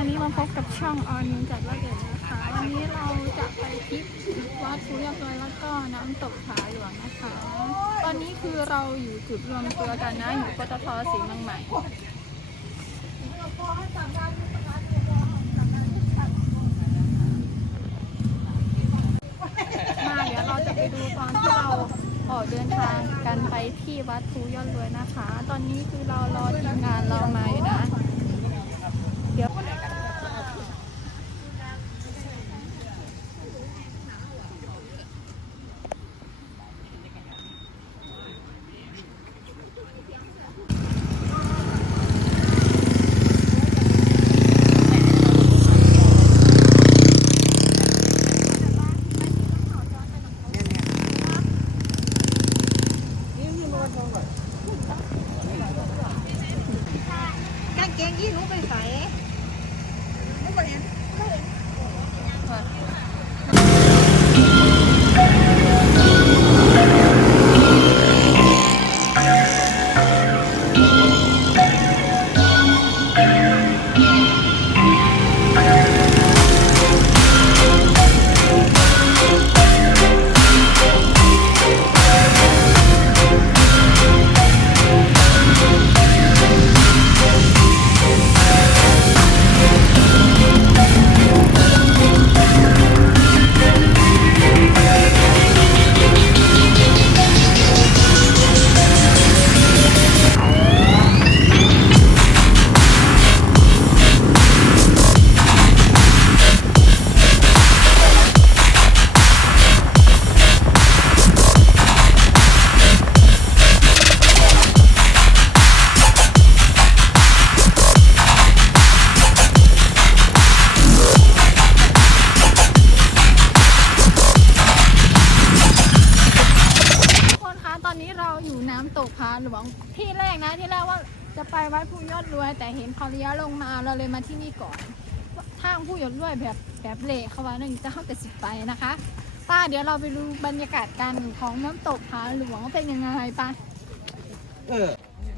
วันนี้มาพบกับช่องออนนินจากละเอียดนะคะ วันนี้เราจะไปทริปวัดภูยำเลยแล้วก็น้ำตกผาหลวงนะคะ ตอนนี้คือเราอยู่จุดรวมตัวกันนะ อยู่ปตทสีเมืองใหม่ มาเดี๋ยวเราจะไปดูตอนที่เราออกเดินทางกันไปที่วัดภูยอดรวยนะคะ ตอนนี้คือเรารอทีมงานเรามาอยู่นะ เดี๋ยว วง ที่แรกนะที่แรกว่าจะไปวัดภูยอดรวย แต่เห็นเขาเลี้ยวลงมาเราเลยมาที่นี่ก่อนทางผู้ยอดรวยแบบแบบเละเขาว่าหนึ่งจะเข้าแต่สิบไปนะคะป้าเดี๋ยวเราไปดูบรรยากาศกันของน้ำตกผาหลวงว่าเป็นยังไงป้าเอ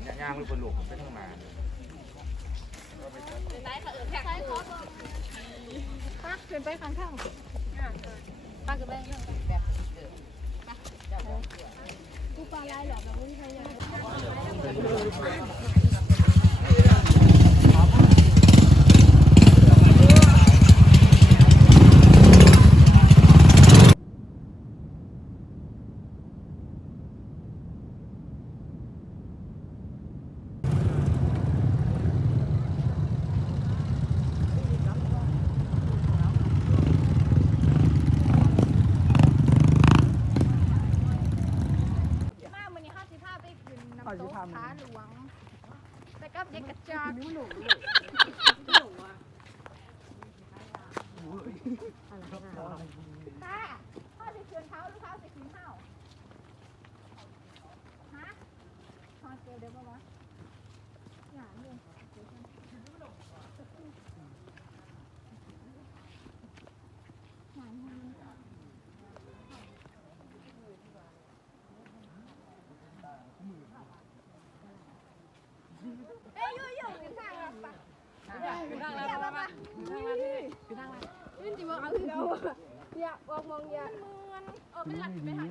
อย่างางไปบนหลวงไปทั้งมาป้าเดินไปข้างข้างป้ากับแม่ยังแบบ กูปลาลายหรอกแบบนี้ใครยัง มาวันนี้ห้าสิบห้าไป ขึ้นน้ำตกผาหลวงไปกับเด็กกระจอกหนูป้าพ่อจะเชิญเท้าหรือเท้าจะขึ้นเท้าฮะพอเจอเดี๋ยวมาวะหยาเลยหยาเลย เอ้ยยุ่ยยุ่ยขึ้นทางแล้วปะขึ้นทางแล้วปะขึ้นทางแล้วที่ขึ้นทางแล้วขึ้นจีบเอาคือเอาอยากมองมองอยากมัน เออเป็นหลักไปทาง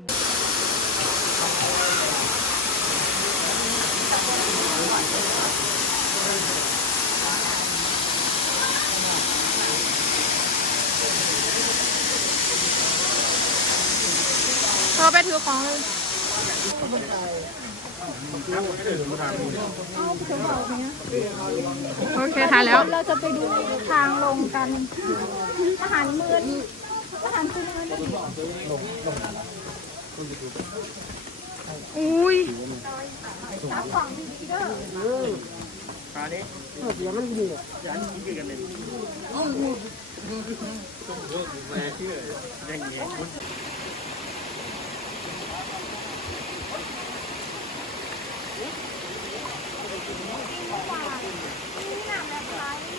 เธอไปถือของเลย โอเคถ่ายแล้ว เราจะไปดูทางลงกันทหารมืดทหารขึ้นมืด อุ้ยตามฝั่งดีๆเด้อปลานี้เดี๋ยวมันดีอย่าให้กินกันเลยแม่ชื่ออย่างเงี้ยเแค่น้ำแด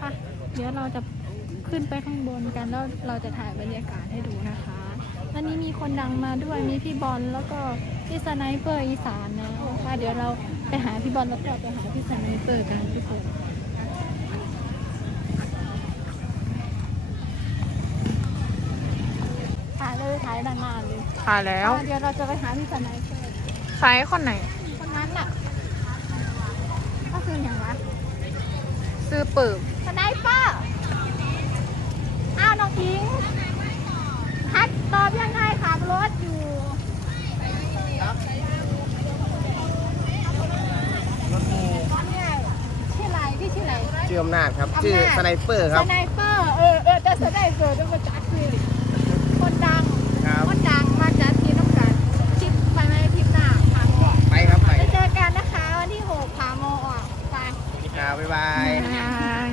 ค่ะเดี๋ยวเราจะขึ้นไปข้างบนกันแล้วเราจะถ่ายบรรยากาศให้ดูนะคะวันนี้มีคนดังมาด้วยมีพี่บอลแล้วก็พี่สไนเปอร์อีสานนะคะเดี๋ยวเราไปหาพี่บอลแล้วก็ไปหาพี่สไนเปอร์กันทุกคนถ่ายเลยถ่ายนานๆเลยถ่ายแล้ว เดี๋ยวเราจะไปหาพี่สไนเปอร์ไซส์คนไหนคนนั้นน่ะ ก็คืออย่างไร ซื้อปึกสไนเปอร์อ้าวน้องอิงทัดตอบยังไงขับรถอยู่เนี่ยชื่ออะไรพี่ชื่ออะไร ชื่ออำนาจครับอำนาจชื่อสไนเปอร์คสรับ ไนเปอร์ เออเออแต่สไนเปอร์ต้องมาจัดคือคนดัง ครับ คนดังมาจัดทีน้ำกันคลิปไปไหมคลิปหน้าถามก่อน ไปครับไป ไปเจอกันนะคะวันที่หกผาโมออกไป ครับบ๊ายบาย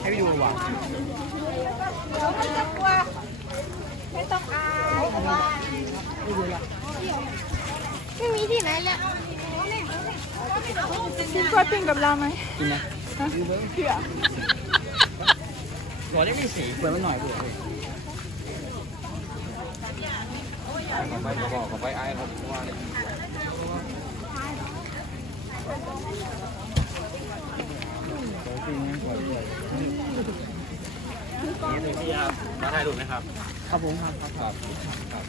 ให้พี่ดูว่ะไม่ต้องกลัวไม่ต้องอายไม่มีที่ไหนแล้วกินกล้วยปิ้งกับเราไหมกินนะ หัวได้มีสีเปิดมันหน่อยเผื่อขอไปขอบอกขอไปไอ้ครับว่าเนี่ยนี่คือที่ครับมาถ่ายรูปนะครับ ครับผมครับครับครับครับ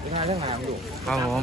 ไปทานเรื่องงานอยู่ครับผม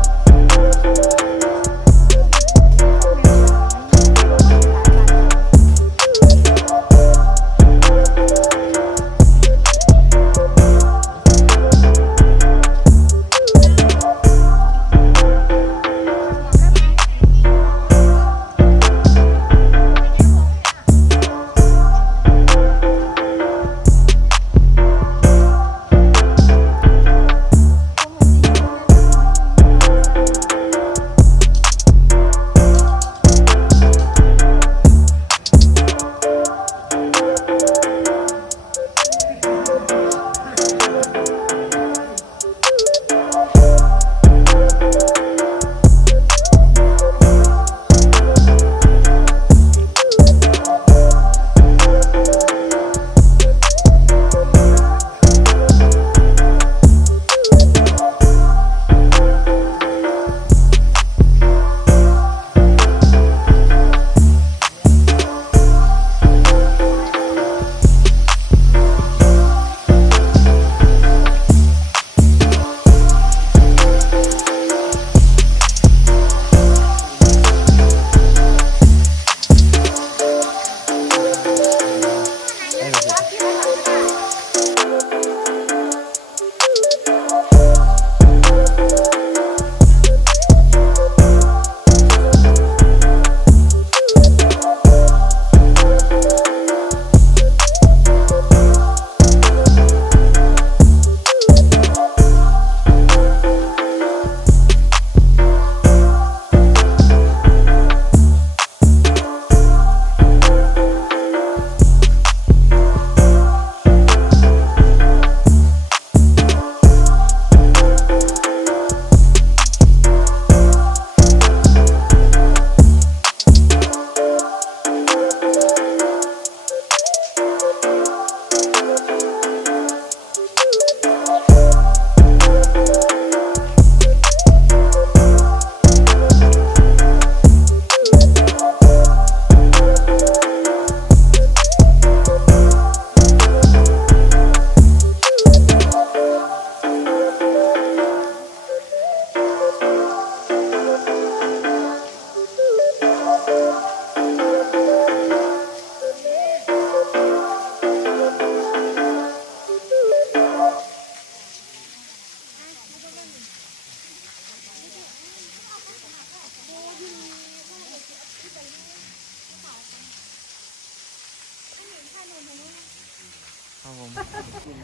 ครับผม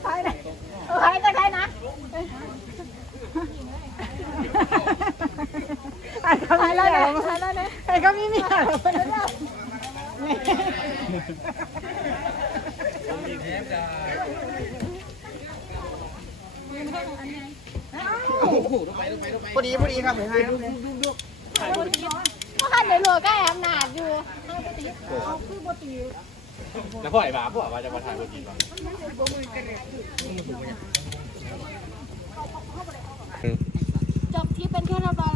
ใครนะใครจะใครนะใครแล้วเนี่ยใครแล้วเนี่ยใครก็มีเมียคนเดียวพอดีพอดีครับผมให้ก็หันในรัวก็แอบหนาดอยู่ แล้วพ่อไอ้บาพ่อว่าจะมาถ่ายพอดีป่ะจบที่เป็นที่เรียบร้อย